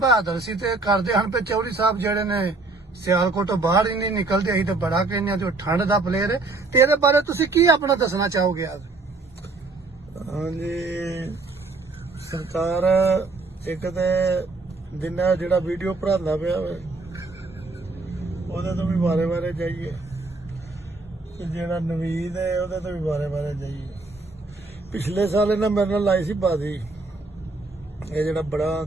बहादुर सी ते करदे हन पे चौधरी साहब जेड़े ने सियालकोट तो बाहर ही नहीं निकलते अं तो बड़ा कहने जो ठंड का प्लेयर है तेरे बारे तुसी की अपना दसना चाहोगे आज? हाँ जी, सरकार एक तो दिन जो वीडियो भरांदा पिया ਉਹਦੇ ਤੋਂ ਵੀ ਬਾਰੇ ਜਾਈਏ ਤੇ ਜਿਹੜਾ ਨਵੀਦ ਹੈ ਉਹਦੇ ਤੋਂ ਵੀ ਬਾਰੇ ਜਾਈਏ। ਪਿਛਲੇ ਸਾਲ ਇਹਨਾਂ ਮੇਰੇ ਨਾਲ ਲਾਈ ਸੀ ਬਾਦੀ, ਇਹ ਜਿਹੜਾ ਬੜਾ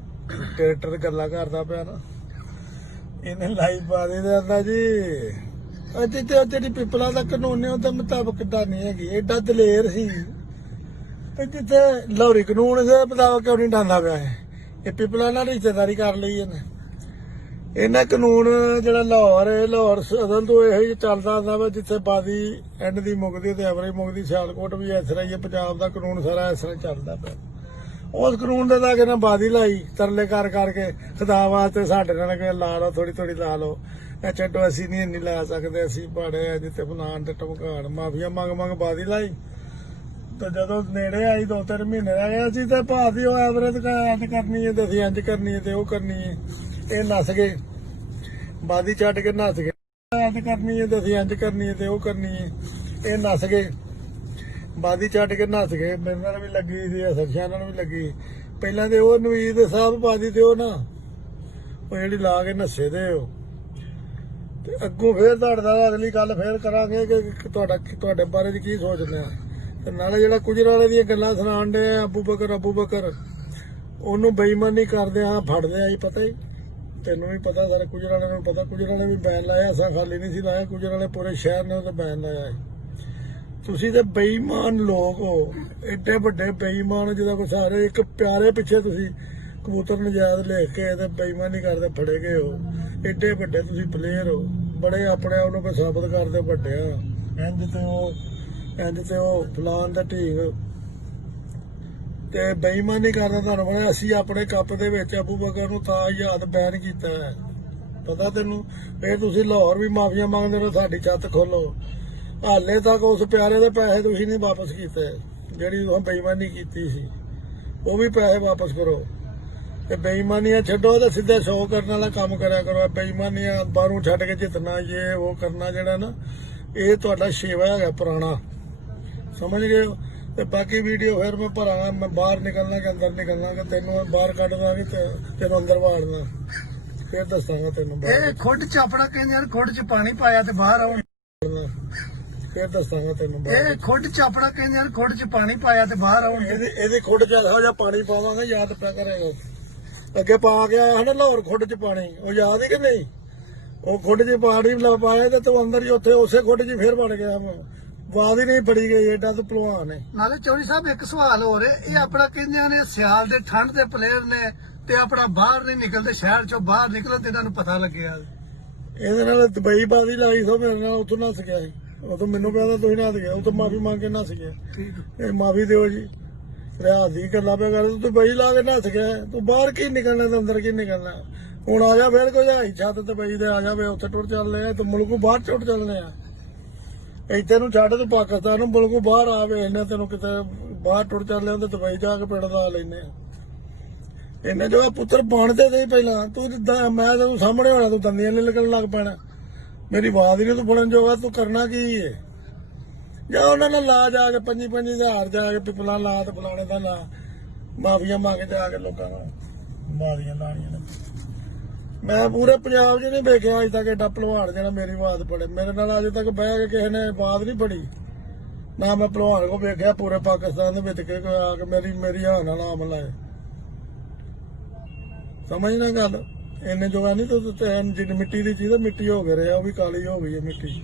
ਟਰੈਕਟਰ ਗੱਲਾਂ ਕਰਦਾ ਪਿਆ ਨਾ, ਇਹਨੇ ਲਾਈ ਬਾਦੀ ਦੇ ਆਂਦਾ ਜੀ ਅੱਜ ਤੇ ਤੇਰੀ ਪਿਪਲਾ ਦਾ ਕਾਨੂੰਨ ਉਹਦੇ ਮੁਤਾਬਕ ਕਿੱਦਾਂ ਨਹੀਂ ਹੈਗੀ, ਐਡਾ ਦਲੇਰ ਸੀ ਤੇ ਜਿੱਥੇ ਲਾਹੌਰੀ ਕਾਨੂੰਨ ਦੇ ਮੁਤਾਬਕ ਕਿਉਂ ਨਹੀਂ ਢਾਂਦਾ ਪਿਆ ਇਹ ਪਿਪਲਾ ਨਾਲ ਰਿਸ਼ਤੇਦਾਰੀ ਕਰ ਲਈ ਇਹਨੇ। ਇਹਨਾਂ ਕਾਨੂੰਨ ਜਿਹੜਾ ਲਾਹੌਰ ਅਸਲ ਤੋਂ ਇਹੋ ਚੱਲਦਾ ਹੁੰਦਾ ਵਾ, ਜਿੱਥੇ ਬਾਦੀ ਐਂਡ ਦੀ ਮੁਕਦੀ ਤੇ ਐਵਰੇਜ ਮੁਕਦੀ, ਸਿਆਲਕੋਟ ਵੀ ਇਸ ਤਰ੍ਹਾਂ ਹੀ ਹੈ, ਪੰਜਾਬ ਦਾ ਕਾਨੂੰਨ ਸਾਰਾ ਇਸ ਤਰ੍ਹਾਂ ਚੱਲਦਾ ਪਿਆ। ਉਸ ਕਾਨੂੰਨ ਦੇ ਤਾਂ ਕਿ ਬਾਦੀ ਲਾਈ ਤਰਲੇ ਕਰਕੇ ਖੁਦਾ ਵਾਸਤੇ ਸਾਡੇ ਨਾਲ ਕਿ ਲਾ ਲਓ, ਥੋੜੀ ਲਾ ਲਓ, ਇਹ ਛੱਡੋ ਅਸੀਂ ਨਹੀਂ ਲਾ ਸਕਦੇ, ਅਸੀਂ ਬਾੜੇ ਆ ਜਿੱਥੇ ਫਲਾਣ ਤੇ ਟਮਕਾਣ ਮਾਫੀਆ ਮੰਗ ਬਾਦੀ ਲਾਈ। ਤੇ ਜਦੋਂ ਨੇੜੇ ਆਈ 2-3 ਮਹੀਨੇ ਰਹਿ ਗਏ ਅਸੀਂ ਤੇ ਭਾਦੀ ਉਹ ਐਵਰੇਜ ਇੰਜ ਕਰਨੀ ਹੈ ਤੇ ਅਸੀਂ ਇੰਜ ਕਰਨੀ ਹੈ ਤੇ ਉਹ ਕਰਨੀ ਹੈ, ਇਹ ਨੱਸ ਗਏ ਬਾਦੀ ਛੱਡ ਕੇ ਨੱਸ ਗਏ, ਇੰਜ ਕਰਨੀ ਹੈ ਤੇ ਅਸੀਂ ਇੰਜ ਕਰਨੀ ਹੈ ਤੇ ਉਹ ਕਰਨੀ ਹੈ, ਇਹ ਨੱਸ ਗਏ ਬਾਦੀ ਛੱਡ ਕੇ ਨੱਸ ਗਏ। ਮੇਰੇ ਨਾਲ ਵੀ ਲੱਗੀ ਸੀ, ਸਰਸ਼ਾ ਨਾਲ ਵੀ ਲੱਗੀ। ਪਹਿਲਾਂ ਤੇ ਉਹ ਨਵੀਦ ਸਾਹਿਬ ਬਾਦੀ ਤੇ ਉਹ ਨਾ ਉਹ ਜਿਹੜੀ ਲਾ ਕੇ ਨੱਸੇ ਦੇ ਉਹ, ਤੇ ਅੱਗੋਂ ਫੇਰ ਤੁਹਾਡੇ ਨਾਲ ਅਗਲੀ ਗੱਲ ਫੇਰ ਕਰਾਂਗੇ ਕਿ ਤੁਹਾਡੇ ਬਾਰੇ ਚ ਕੀ ਸੋਚਦੇ ਆ। ਤੇ ਨਾਲੇ ਜਿਹੜਾ ਗੁਜਰਾਲੇ ਦੀਆਂ ਗੱਲਾਂ ਸੁਣਾਉਣ ਦੇ ਅਬੂ ਬਕਰ ਉਹਨੂੰ ਬੇਈਮਾਨੀ ਕਰਦੇ ਆ, ਫੜਦੇ ਆ ਜੀ, ਪਤਾ ਹੀ ਤੈਨੂੰ ਵੀ ਪਤਾ, ਸਾਰੇ ਗੁਜਰਾਲੇ ਨੂੰ ਪਤਾ। ਗੁਜਰਾਲੇ ਵੀ ਬੈਨ ਲਾਇਆ, ਅਸਾਂ ਖਾਲੀ ਨਹੀਂ ਸੀ ਲਾਇਆ, ਗੁਜਰਾਲੇ ਪੂਰੇ ਸ਼ਹਿਰ ਨੇ ਉਹਦਾ ਬੈਨ ਲਾਇਆ। ਤੁਸੀਂ ਤੇ ਬੇਈਮਾਨ ਲੋਕ ਹੋ, ਏਡੇ ਵੱਡੇ ਬੇਈਮਾਨ ਜਿਹਦਾ ਕੋਈ ਸਾਰੇ ਇੱਕ ਪਿਆਰੇ ਪਿੱਛੇ ਤੁਸੀਂ ਕਬੂਤਰ ਨਜਾਇਜ਼ ਲੈ ਕੇ ਤੇ ਬੇਈਮਾਨੀ ਕਰਦੇ ਫੜੇ ਗਏ ਹੋ। ਏਡੇ ਵੱਡੇ ਤੁਸੀਂ ਪਲੇਅਰ ਹੋ, ਬੜੇ ਆਪਣੇ ਆਪ ਨੂੰ ਕੋਈ ਸਾਬਤ ਕਰਦੇ ਵੱਡੇ ਆ, ਇੰਜ ਤੇ ਉਹ ਫਲਾਨ ਦਾ ਢੀਂਗ ਤੇ ਬੇਈਮਾਨੀ ਕਰਦਾ। ਤੁਹਾਨੂੰ ਪਤਾ ਅਸੀਂ ਆਪਣੇ ਕੱਪ ਦੇ ਵਿੱਚ ਅਬੂ ਬਕਰ ਨੂੰ ਤਾਂ ਯਾਦ ਬੈਨ ਕੀਤਾ ਹੈ, ਪਤਾ ਤੈਨੂੰ। ਫੇਰ ਤੁਸੀਂ ਲਾਹੌਰ ਵੀ ਮਾਫੀਆ ਮੰਗਦੇ ਹੋ, ਸਾਡੀ ਛੱਤ ਖੋਲੋ। ਹਾਲੇ ਤੱਕ ਉਸ ਪਿਆਰੇ ਦੇ ਪੈਸੇ ਤੁਸੀਂ ਨਹੀਂ ਵਾਪਸ ਕੀਤੇ, ਜਿਹੜੀ ਉਹ ਬੇਈਮਾਨੀ ਕੀਤੀ ਸੀ, ਉਹ ਵੀ ਪੈਸੇ ਵਾਪਸ ਕਰੋ। ਤੇ ਬੇਈਮਾਨੀਆਂ ਛੱਡੋ ਤੇ ਸਿੱਧੇ ਸ਼ੋਅ ਕਰਨ ਵਾਲਾ ਕੰਮ ਕਰਿਆ ਕਰੋ। ਬੇਈਮਾਨੀਆਂ ਬਾਹਰੋਂ ਛੱਡ ਕੇ ਜਿੱਤਣਾ, ਇਹ ਉਹ ਕਰਨਾ ਜਿਹੜਾ ਨਾ, ਇਹ ਤੁਹਾਡਾ ਸ਼ੇਵਾ ਹੈਗਾ ਪੁਰਾਣਾ, ਸਮਝ ਗਏ ਹੋ। ਤੇ ਬਾਕੀ ਵੀਡੀਓ ਫਿਰ ਮੈਂ ਭਰਾਂਗਾ, ਮੈਂ ਬਾਹਰ ਨਿਕਲਣਾ ਕਿ ਅੰਦਰ ਨਿਕਲਣਾ, ਕਿ ਤੈਨੂੰ ਬਾਹਰ ਕੱਢ ਦਾਂਗੇ ਤੇ ਤੈਨੂੰ ਅੰਦਰ ਵਾੜਨਾ, ਫਿਰ ਦੱਸਾਂਗਾ ਤੈਨੂੰ। ਇਹ ਖੁੱਡ ਚ ਆਪਣਾ ਕਹਿੰਦੇ ਯਾਰ ਖੁੱਡ ਚ ਪਾਣੀ ਪਾਇਆ ਤੇ ਬਾਹਰ ਆਉਣ, ਫਿਰ ਦੱਸਾਂਗਾ ਤੈਨੂੰ। ਇਹ ਖੁੱਡ ਚ ਆਪਣਾ ਕਹਿੰਦੇ ਯਾਰ ਖੁੱਡ ਚ ਪਾਣੀ ਪਾਇਆ ਤੇ ਬਾਹਰ ਆਉਣ, ਇਹਦੀ ਖੁੱਡ ਚ ਇਹੋ ਜਿਹਾ ਪਾਣੀ ਪਾਵਾਂਗੇ, ਯਾਦ ਪਿਆ ਕਰੇਗਾ। ਅੱਗੇ ਪਾ ਕੇ ਆਇਆ ਹਨਾ ਲਾਹੌਰ ਖੁੱਡ ਚ ਪਾਣੀ, ਉਹ ਯਾਦ ਹੀ ਕਿ ਨਹੀਂ? ਉਹ ਖੁੱਡ ਚ ਪਾਣੀ ਪਾਇਆ ਤੇ ਤੂੰ ਅੰਦਰ ਹੀ ਉੱਥੇ ਉਸੇ ਖੁੱਡ ਚ ਫਿਰ ਵੜ ਗਿਆ, ਬਾਦ ਹੀ ਨਹੀਂ ਫੜੀ ਗਈ, ਏਡਾ ਤਾਂ ਭਲਵਾਨ ਹੈ। ਨਾਲੇ ਚੌਧਰੀ ਸਾਹਿਬ ਇੱਕ ਸਵਾਲ ਹੋਰ ਹੈ, ਇਹ ਆਪਣਾ ਕਹਿੰਦੇ ਨੇ ਸਿਆਲ ਦੇ ਠੰਡ ਦੇ ਪਲੇਅਰ ਨੇ ਤੇ ਆਪਣਾ ਬਾਹਰ ਨਹੀਂ ਨਿਕਲਦੇ, ਸ਼ਹਿਰ ਚੋਂ ਬਾਹਰ ਨਿਕਲਣ ਤੇ ਇਹਨਾਂ ਨੂੰ ਪਤਾ ਲੱਗਿਆ। ਇਹਦੇ ਨਾਲ ਦੁਬਈ ਬਾਦੀ ਲਾਈ ਸੋ ਮੇਰੇ ਨਾਲ, ਉੱਥੋਂ ਨੱਸ ਗਿਆ ਸੀ। ਉਹ ਤਾਂ ਮੈਨੂੰ ਕਹਿੰਦਾ ਤੁਸੀਂ ਨੱਸ ਗਿਆ, ਉਹ ਤਾਂ ਮਾਫੀ ਮੰਗ ਕੇ ਨੱਸ ਗਿਆ। ਇਹ ਮਾਫੀ ਦਿਓ ਜੀ, ਰਿਆਜ਼ ਦੀ ਗੱਲਾਂ ਪਿਆ ਕਰ, ਤੂੰ ਦੁਬਈ ਲਾ ਕੇ ਨੱਸ ਗਿਆ, ਤੂੰ ਬਾਹਰ ਕੀ ਨਿਕਲਣਾ ਤੇ ਅੰਦਰ ਕੀ ਨਿਕਲਣਾ। ਹੁਣ ਆ ਜਾ ਫੇਰ ਕੋਈ ਹਾਈ ਛੱਤ ਦੁਬਈ ਦੇ ਆ ਜਾਵੇ, ਉੱਥੇ ਟੁੱਟ ਚੱਲਦੇ ਆ, ਤੂੰ ਮੁਲਕੋਂ ਬਾਹਰ ਟੁੱਟ ਚੱਲਦੇ ਆ। ਇੱਥੇ ਨੂੰ ਛੱਡ ਤੂੰ ਪਾਕਿਸਤਾਨ ਨੂੰ, ਮੁਲਕੋਂ ਬਾਹਰ ਆ ਵੇਖਨੇ ਤੈਨੂੰ ਕਿਤੇ ਬਾਹਰ ਟੁੱਟ ਚੱਲੇ ਤੇ ਦੁਬਈ ਜਾ ਕੇ ਪਿੰਡ ਲਾ ਲੈਨੇ ਆ। ਇਹਨੇ ਜੋ ਪੁੱਤਰ ਬਣਦੇ ਸੀ ਪਹਿਲਾਂ, ਤੂੰ ਮੈਂ ਤੈਨੂੰ ਸਾਹਮਣੇ ਹੋਣਾ, ਤੂੰ ਦੰਦੀਆਂ ਨਹੀਂ ਲੱਗਣ ਲੱਗ ਪੈਣਾ, ਮੇਰੀ ਆਵਾਜ਼ ਹੀ ਨਹੀਂ ਤੂੰ ਬਣਨ ਜੋਗਾ। ਤੂੰ ਕਰਨਾ ਕੀ ਹੈ? ਜਾਂ ਉਹਨਾਂ ਨਾਲ ਲਾ ਜਾ ਕੇ 5,000 ਜਾ ਕੇ ਪਿਪਲਾ ਲਾ ਤੇ ਫਲਾਣੇ ਦਾ ਲਾ, ਮਾਫੀਆ ਮੰਗ ਜਾ ਕੇ ਲੋਕਾਂ ਨੂੰ ਮਾਰੀਆਂ ਲਾਣੀਆਂ ਨੇ। ਮੈਂ ਪੂਰੇ ਪੰਜਾਬ 'ਚ ਨਹੀਂ ਵੇਖਿਆ ਅਜੇ ਤੱਕ ਏਡਾ ਭਲਵਾਨ ਜਿਹੜਾ ਮੇਰੀ ਆਵਾਜ਼ ਪੜੇ। ਮੇਰੇ ਨਾਲ ਅਜੇ ਤੱਕ ਬਹਿ ਕੇ ਕਿਸੇ ਨੇ ਆਵਾਜ਼ ਨਹੀਂ ਪੜੀ, ਨਾ ਮੈਂ ਭਲਵਾਨ ਕੋ ਵੇਖਿਆ ਪੂਰੇ ਪਾਕਿਸਤਾਨ ਦੇ ਵਿੱਚ ਕਿ ਕੋਈ ਆ ਕੇ ਮੇਰੀ ਹਾਂ ਨਾਲ ਨਾਮ ਲਾਏ। ਸਮਝ ਨਾ ਗੱਲ, ਇੰਨੇ ਜੋਗਾ ਨਹੀਂ ਤੂੰ ਜਿੰਨੀ ਮਿੱਟੀ ਦੀ ਚੀਜ਼ ਮਿੱਟੀ ਹੋ ਕੇ ਰਿਹਾ, ਉਹ ਵੀ ਕਾਲੀ ਹੋ ਗਈ ਹੈ ਮਿੱਟੀ।